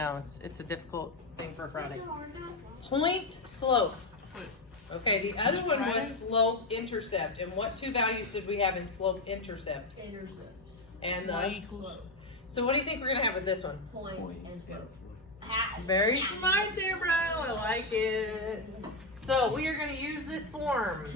No, it's a difficult thing for Friday. Point slope. Okay, the other one was slope intercept. And what two values did we have in slope intercept? Intercepts. And Y the equals. so what do you think we're gonna have with this one? Point and slope. Very smart there, bro. I like it. So we are gonna use this form.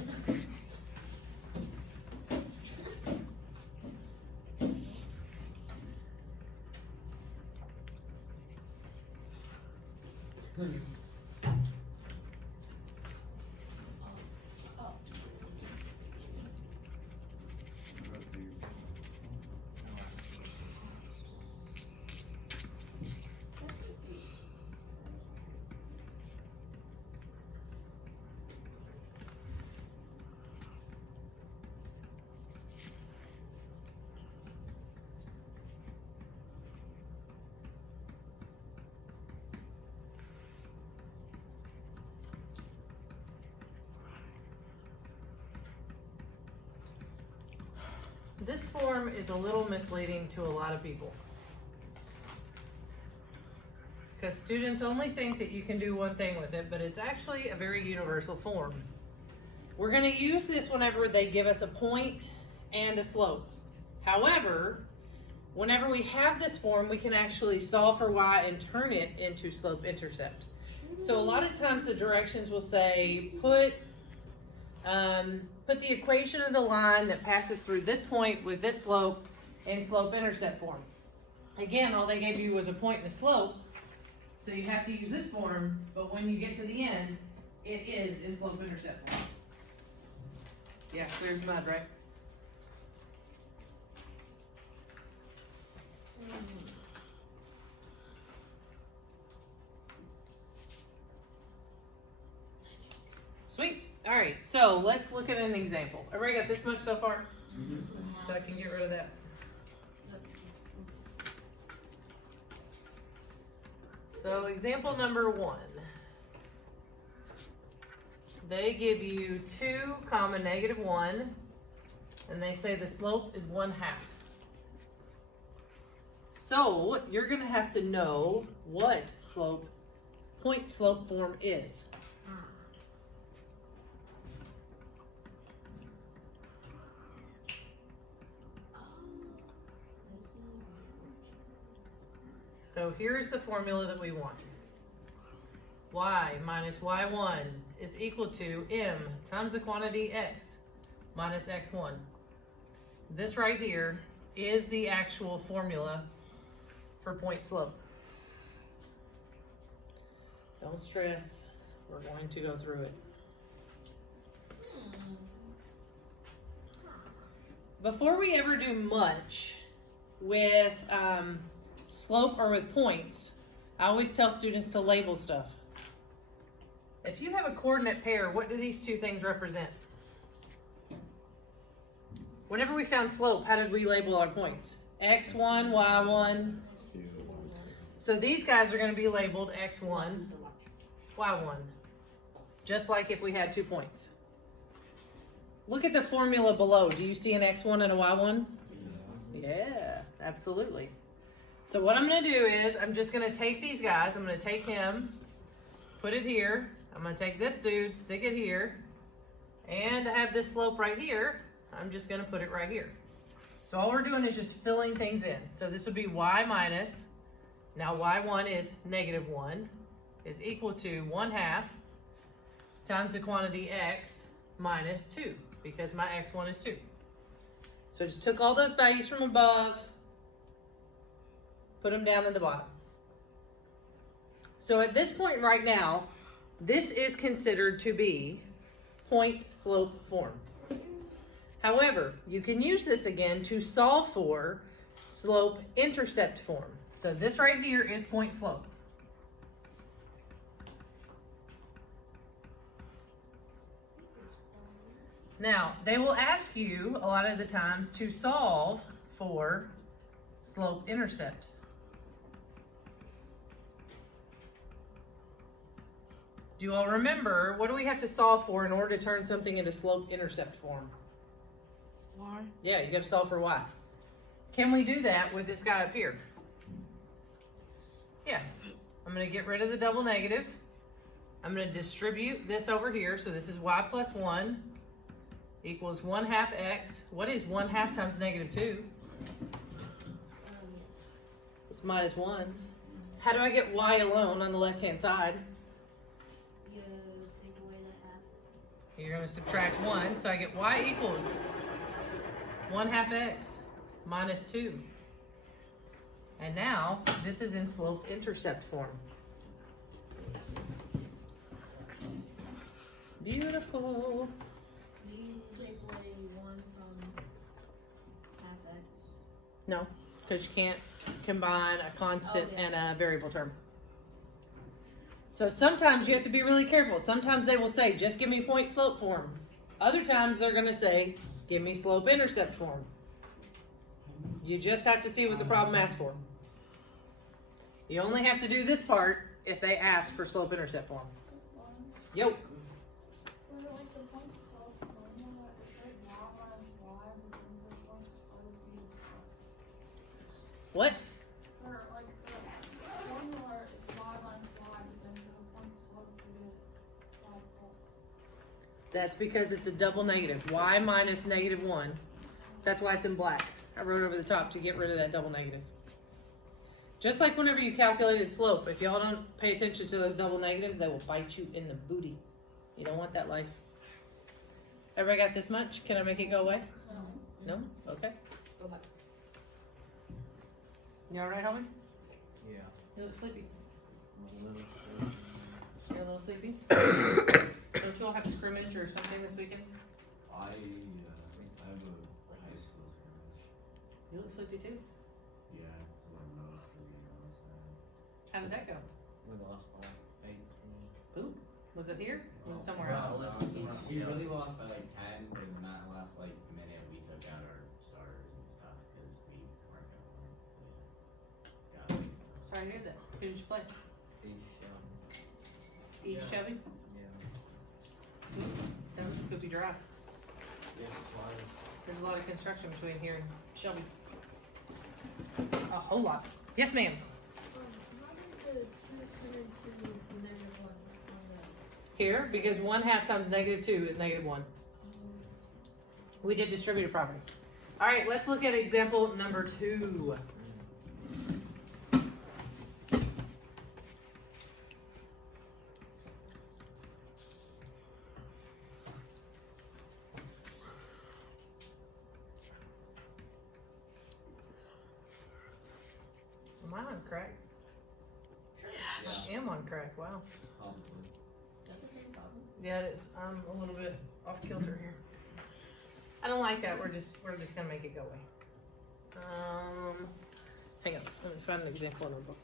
This form is a little misleading to a lot of people. Because students only think that you can do one thing with it, but it's actually a very universal form. We're going to use this whenever they give us a point and a slope. However, whenever we have this form, we can actually solve for y and turn it into slope intercept. So a lot of times the directions will say put the equation of the line that passes through this point with this slope in slope intercept form. Again, all they gave you was a point and a slope, so you have to use this form, but when you get to the end, it is in slope intercept form. Yeah, clear as mud, right? Sweet. All right, so let's look at an example. Everybody got this much so far? So I can get rid of that. So example number 1. They give you 2, -1, and they say the slope is 1/2. So you're gonna have to know what point slope form is. So here's the formula that we want. Y minus y1 is equal to m times the quantity x minus x1. This right here is the actual formula for point slope. Don't stress, we're going to go through it. Before we ever do much with slope or with points, I always tell students to label stuff. If you have a coordinate pair, what do these two things represent? Whenever we found slope, how did we label our points? X1, Y1. So these guys are going to be labeled X1, Y1. Just like if we had 2 points. Look at the formula below. Do you see an X1 and a Y1? Yeah, absolutely. So what I'm going to do is I'm just going to take these guys. I'm going to take him, put it here. I'm going to take this dude, stick it here. And I have this slope right here. I'm just going to put it right here. So all we're doing is just filling things in. So this would be y minus, now y1 is -1, is equal to 1/2 times the quantity x minus 2, because my x1 is 2. So I just took all those values from above, put them down in the bottom. So at this point right now, this is considered to be point slope form. However, you can use this again to solve for slope intercept form. So this right here is point slope. Now, they will ask you a lot of the times to solve for slope intercept. Do you all remember, what do we have to solve for in order to turn something into slope intercept form? Y. Yeah, you got to solve for y. Can we do that with this guy up here? Yeah. I'm gonna get rid of the double negative. I'm gonna distribute this over here. So this is y plus 1 equals 1/2 x. What is 1/2 times -2? It's minus 1. How do I get y alone on the left-hand side? You take away that half. You're going to subtract 1, so I get y equals 1/2 x minus 2. And now, this is in slope-intercept form. Beautiful. Do you take away 1 from half x? No, because you can't combine a constant Oh, yeah. and a variable term. So sometimes you have to be really careful. Sometimes they will say, just give me point slope form. Other times they're going to say, give me slope intercept form. You just have to see what the problem asks for. You only have to do this part if they ask for slope intercept form. Yo. What? For like the formula, it's y minus y, but then for the point slope, we do y plus. That's because it's a double negative. Y minus -1. That's why it's in black. I wrote over the top to get rid of that double negative. Just like whenever you calculated slope, if y'all don't pay attention to those double negatives, they will bite you in the booty. You don't want that life. Everybody got this much? Can I make it go away? No? Okay. Go back. You alright, homie? Yeah. You look sleepy. A little. You're a little sleepy? Don't you all have scrimmage or something this weekend? I have a high school scrimmage. You look sleepy too. Yeah, it's a little nose to be honest. How did that go? We lost by 8. Who? Was it here? Was it somewhere else? We really lost by like 10, but in that last like minute we took out our starters and stuff because we weren't gonna win. So yeah. Sorry to hear that. Who did you play? East Yeah. Chevy? Yeah. That was a poopy drive. This was There's a lot of construction between here and Shelby. A whole lot. Yes, ma'am. How did the 2 turn into -1 on Here, because 1/2 times -2 is -1. We did distributive property. All right, let's look at example number 2. Am I on crack? I am on crack, wow. Probably. That's the same problem. Yeah, it is. I'm a little bit off kilter here. I don't like that. We're just gonna make it go away. Hang on. Let me find an example in our book.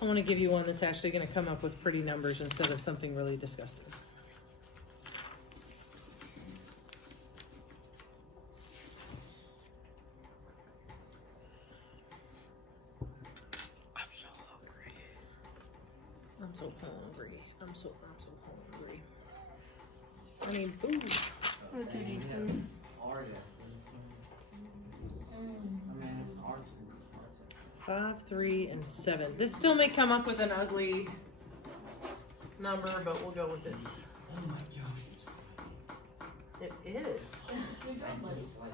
I want to give you one that's actually going to come up with pretty numbers instead of something really disgusting. I'm so hungry. I'm so hungry. I'm so hungry. I need food. I do need food. Hard. I mean, it's hard. 5, 3, and 7. This still may come up with an ugly number, but we'll go with it. oh my gosh, it's funny. It is. I just like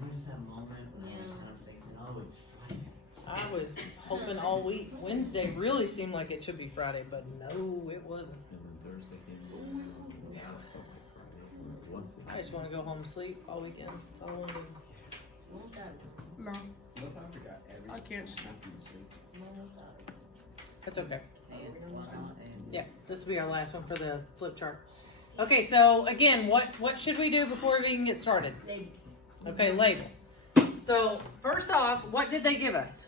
there's that moment when I kind of say, oh, it's Friday. I was hoping all week. Wednesday really seemed like it should be Friday, but no, it wasn't. And then Thursday came. Yeah, I felt like Friday. I just want to go home and sleep all weekend. That's all I want to do. Almost got it. No, Look, I forgot everything. I can't sleep. Almost got it. That's okay. Almost got it. Yeah, this will be our last one for the flip chart. Okay, so again, what should we do before we can get started? They Okay, label. So first off, what did they give us?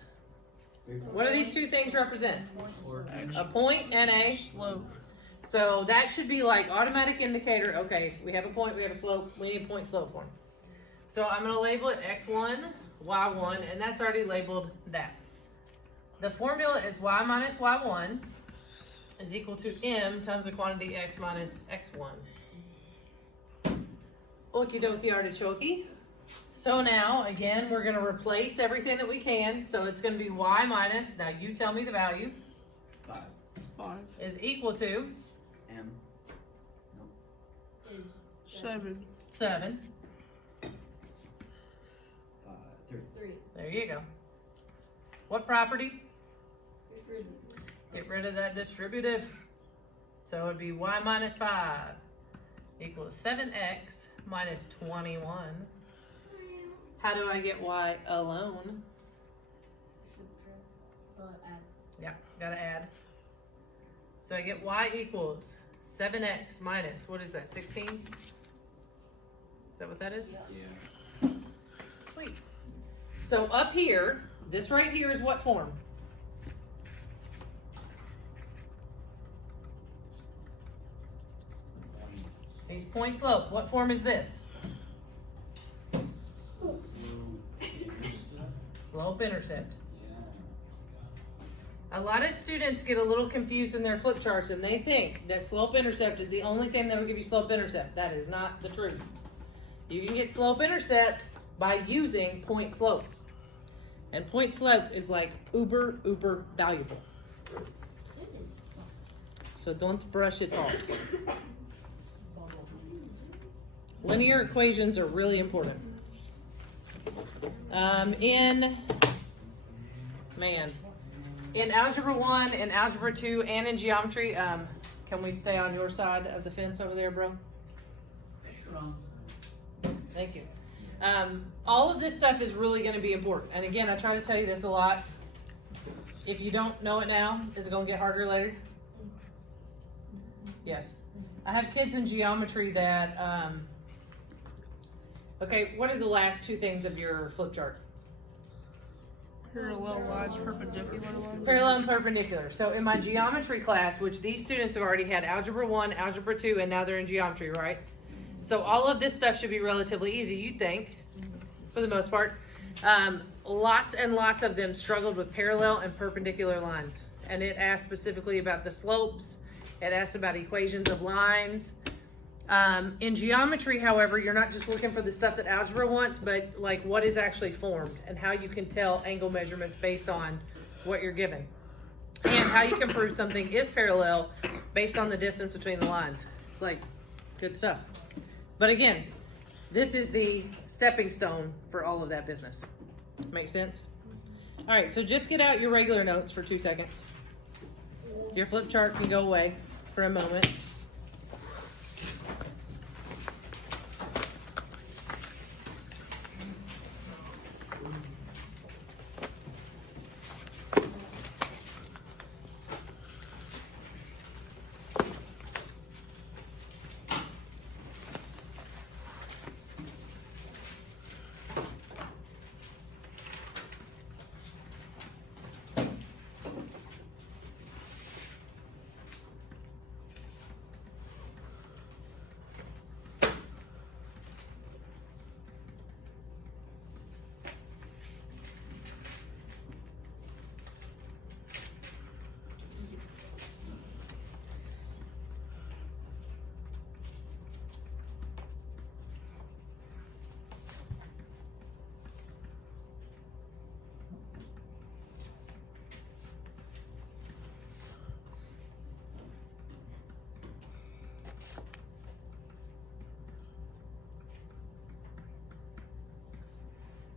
What do these two things represent? A point and a Slope. So that should be like automatic indicator. Okay, we have a point, we have a slope, we need point slope form. So I'm going to label it x1, y1, and that's already labeled that. The formula is y minus y1 is equal to m times the quantity x minus x1. Okie dokie artichoke. So now, again, we're gonna replace everything that we can. So it's gonna be y minus, now you tell me the value, 5. is equal to M. Is 7. 7. 3. 3. There you go. What property? Distributed. Get rid of that distributive. So it would be y minus 5 equals 7x minus 21. How do I get y alone? Add. Yeah, gotta add. So I get y equals 7x minus, what is that, 16? Is that what that is? Yeah. Sweet. So up here, this right here is what form? These point slope, what form is this? Slope intercept. A lot of students get a little confused in their flip charts and they think that slope intercept is the only thing that will give you slope intercept. That is not the truth. You can get slope intercept by using point slope. And point slope is like uber valuable. So don't brush it off. Linear equations are really important. In Algebra 1, in Algebra 2, and in Geometry, can we stay on your side of the fence over there, bro? Thank you. All of this stuff is really going to be important. And again, I try to tell you this a lot. If you don't know it now, is it going to get harder later? Yes. I have kids in geometry that, okay, what are the last two things of your flip chart? Parallel lines, perpendicular lines. Parallel and perpendicular. So in my geometry class, which these students have already had Algebra 1, Algebra 2, and now they're in geometry, right? So all of this stuff should be relatively easy, you'd think, for the most part. Lots and lots of them struggled with parallel and perpendicular lines. And it asked specifically about the slopes. It asked about equations of lines. In geometry, however, you're not just looking for the stuff that algebra wants, but like what is actually formed and how you can tell angle measurements based on what you're given. And how you can prove something is parallel based on the distance between the lines. It's like good stuff. But again, this is the stepping stone for all of that business. Make sense? All right, so just get out your regular notes for 2 seconds. Your flip chart can go away for a moment.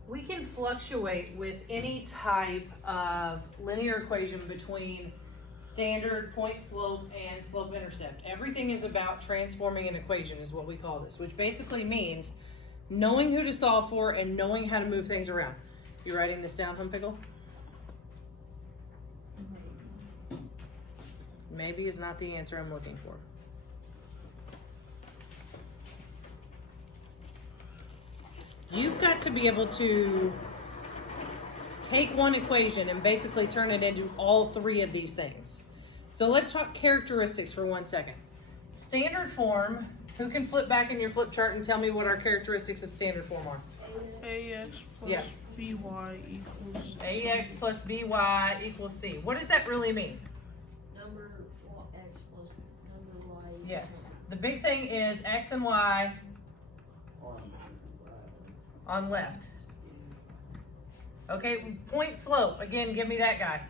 We can fluctuate with any type of linear equation between standard point slope and slope intercept. Everything is about transforming an equation is what we call this, which basically means knowing who to solve for and knowing how to move things around. You writing this down, Humpickle? Maybe is not the answer I'm looking for. You've got to be able to take one equation and basically turn it into all three of these things. So let's talk characteristics for 1 second. Standard form, who can flip back in your flip chart and tell me what our characteristics of standard form are? AX plus Yeah. BY equals AX plus BY equals C. What does that really mean? Number X plus number Y. Yes. The big thing is X and Y on left. Okay, point slope. Again, give me that guy.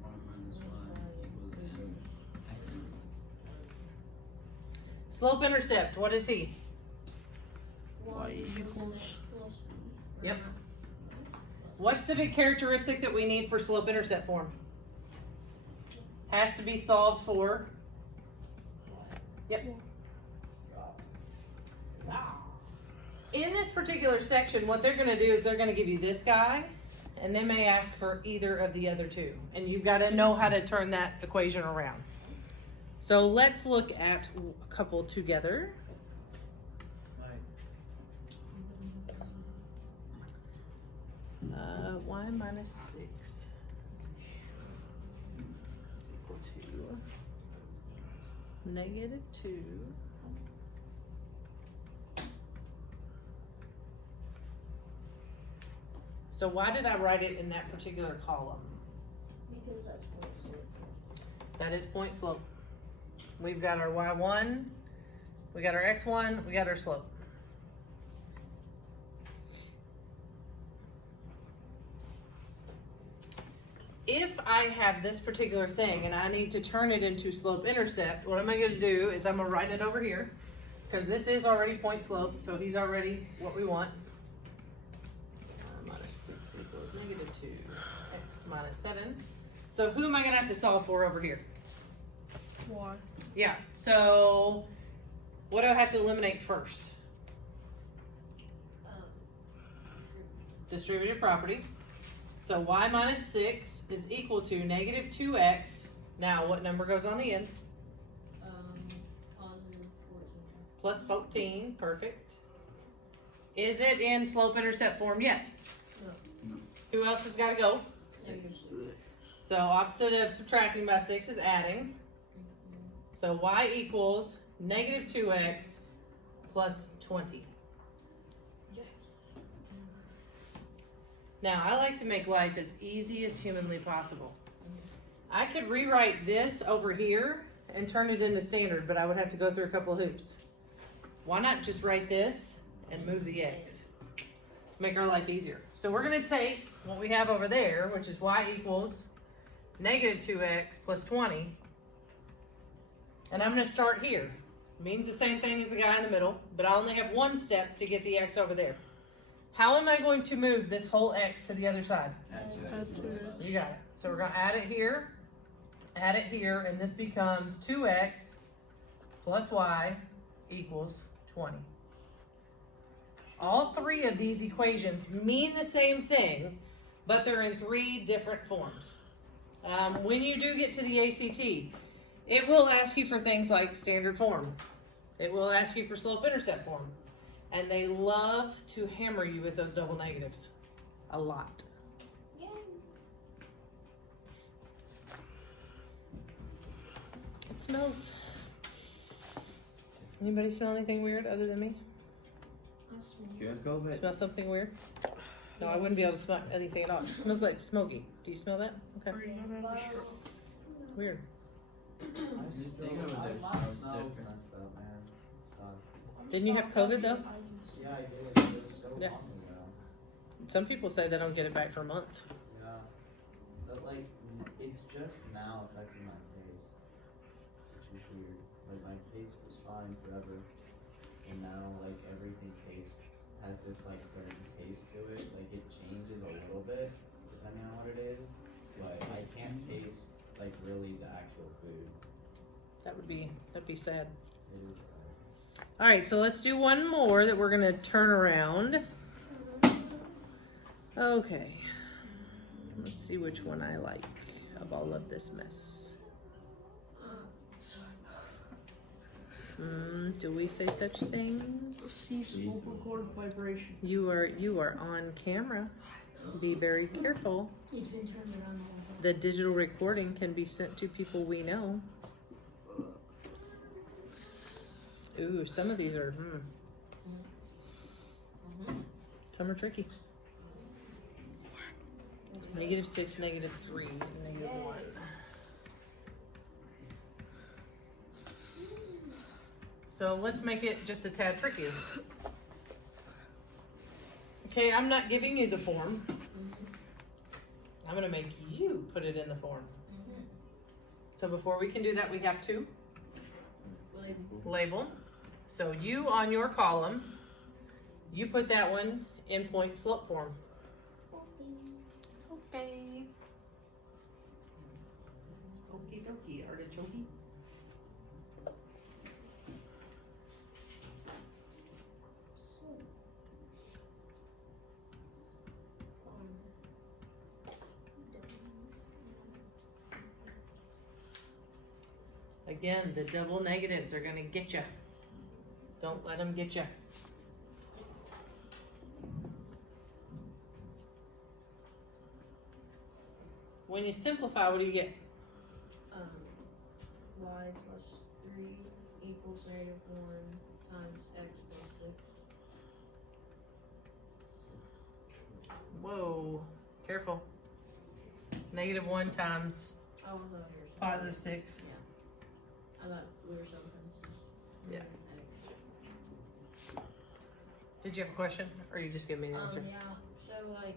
1 minus y equals n. X. Slope intercept, what is he? Y equals plus B. Yep. What's the big characteristic that we need for slope intercept form? Has to be solved for. Yep. In this particular section, what they're gonna do is they're gonna give you this guy, and they may ask for either of the other two. And you've gotta know how to turn that equation around. So let's look at a couple together. Y minus 6 is equal to negative 2 So why did I write it in that particular column? Because that's point slope. That is point slope. We've got our y1, we got our x1, we got our slope. If I have this particular thing and I need to turn it into slope intercept, what am I going to do is I'm going to write it over here, because this is already point slope, so he's already what we want. Minus 6 equals negative 2, x minus 7. So who am I going to have to solve for over here? Y. Yeah, so what do I have to eliminate first? Distributive property. So y minus 6 is equal to negative 2x. Now, what number goes on the end? Positive 14. Plus 14, perfect. Is it in slope intercept form yet? No. Who else has got to go? Negative 6. So opposite of subtracting by 6 is adding. So y equals negative 2x plus 20. Now, I like to make life as easy as humanly possible. I could rewrite this over here and turn it into standard, but I would have to go through a couple of hoops. Why not just write this and move the x? Make our life easier. So we're going to take what we have over there, which is y equals negative 2x plus 20. And I'm going to start here. Means the same thing as the guy in the middle, but I only have one step to get the x over there. How am I going to move this whole x to the other side? You got it. So we're going to add it here, and this becomes 2x plus y equals 20. All three of these equations mean the same thing, but they're in three different forms. When you do get to the ACT, it will ask you for things like standard form. It will ask you for slope intercept form. And they love to hammer you with those double negatives. A lot. Yay. It smells. Anybody smell anything weird other than me? You guys go ahead. Smell something weird? No, I wouldn't be able to smell anything at all. It smells like smoky. Do you smell that? Okay. Weird. I just think over there smells messed up, man. It sucks. Didn't you have COVID though? Yeah, I did. It was so Yeah. long ago. Some people say they don't get it back for months. Yeah. But like, it's just now affecting my face. Which is weird. Like, my face was fine forever. And now, like, everything has this, like, certain taste to it. Like, it changes a little bit, depending on what it is. But I can't taste, like, really the actual food. That'd be sad. It is sad. All right, so let's do one more that we're gonna turn around. Okay. Let's see which one I like of all of this mess. Do we say such things? Cease will record vibration. You are on camera. Be very careful. It's been turned around the whole time. The digital recording can be sent to people we know. Ooh, some of these are, Some are tricky. -6, -3, -1. So let's make it just a tad trickier. Okay, I'm not giving you the form. I'm gonna make you put it in the form. So before we can do that, we have to label. So you on your column, you put that one in point slope form. Okay. Okie dokie, artichoke. Again, the double negatives are gonna get you. Don't let them get you. When you simplify, what do you get? Y plus 3 equals negative 1 times x plus 6. Whoa, careful. Negative 1 times Oh, I thought you were saying. positive 6. I thought we were something. Yeah. Did you have a question, or you just give me an answer? Yeah, so like,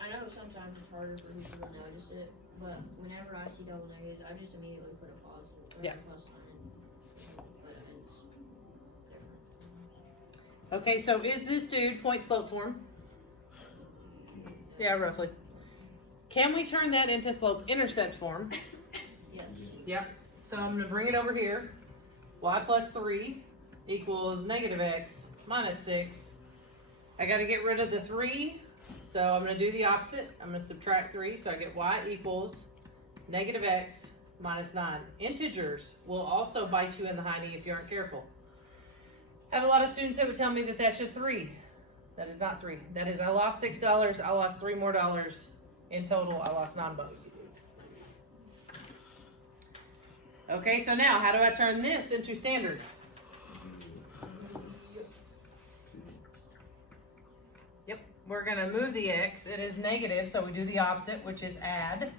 I know sometimes it's harder for people to notice it, but whenever I see double negatives, I just immediately put a positive or Yeah. a plus sign. But it's different. Okay, so is this dude point slope form? Yeah, roughly. Can we turn that into slope intercept form? Yes. Yep. So I'm gonna bring it over here. Y plus 3 equals negative x minus 6. I gotta get rid of the 3, so I'm gonna do the opposite. I'm gonna subtract 3, so I get y equals negative x minus 9. Integers will also bite you in the hiney if you aren't careful. I have a lot of students that would tell me that that's just 3. That is not 3. That is, I lost $6, I lost 3 more dollars. In total, I lost $9. Okay, so now how do I turn this into standard? Yep, we're gonna move the x. It is negative, so we do the opposite, which is add.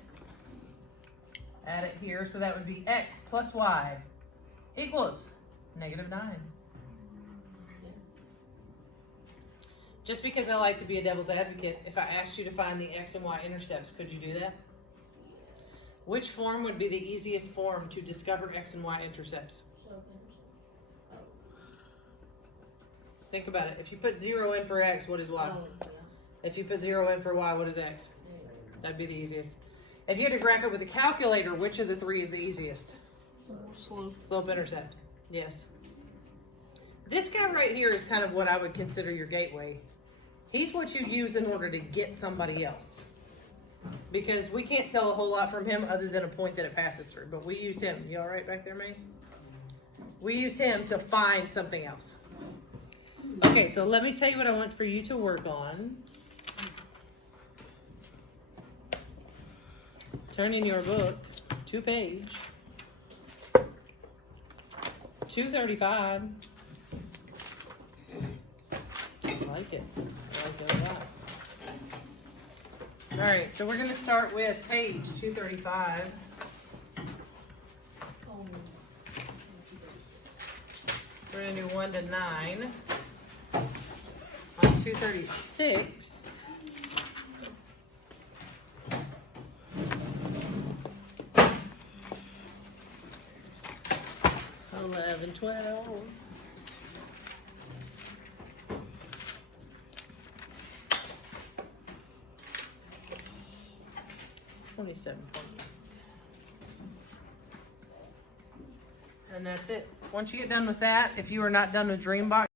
Add it here, so that would be x plus y equals negative 9. Just because I like to be a devil's advocate, if I asked you to find the X and Y intercepts, could you do that? Which form would be the easiest form to discover X and Y intercepts? Slope intercept. Think about it. If you put 0 in for X, what is Y? Oh, yeah. If you put 0 in for Y, what is X? Negative. That'd be the easiest. If you had to graph it with a calculator, which of the 3 is the easiest? Slope intercept. Yes. This guy right here is kind of what I would consider your gateway. He's what you use in order to get somebody else. Because we can't tell a whole lot from him other than a point that it passes through. But we use him. You all right back there, Mace? We use him to find something else. Okay, so let me tell you what I want for you to work on. Turn in your book to page 235. I like it. I like it a lot. All right, so we're going to start with page 235. We're going to do 1 to 9. On 236. $11, $12. 27.8. And that's it. Once you get done with that, if you are not done with Dreambox,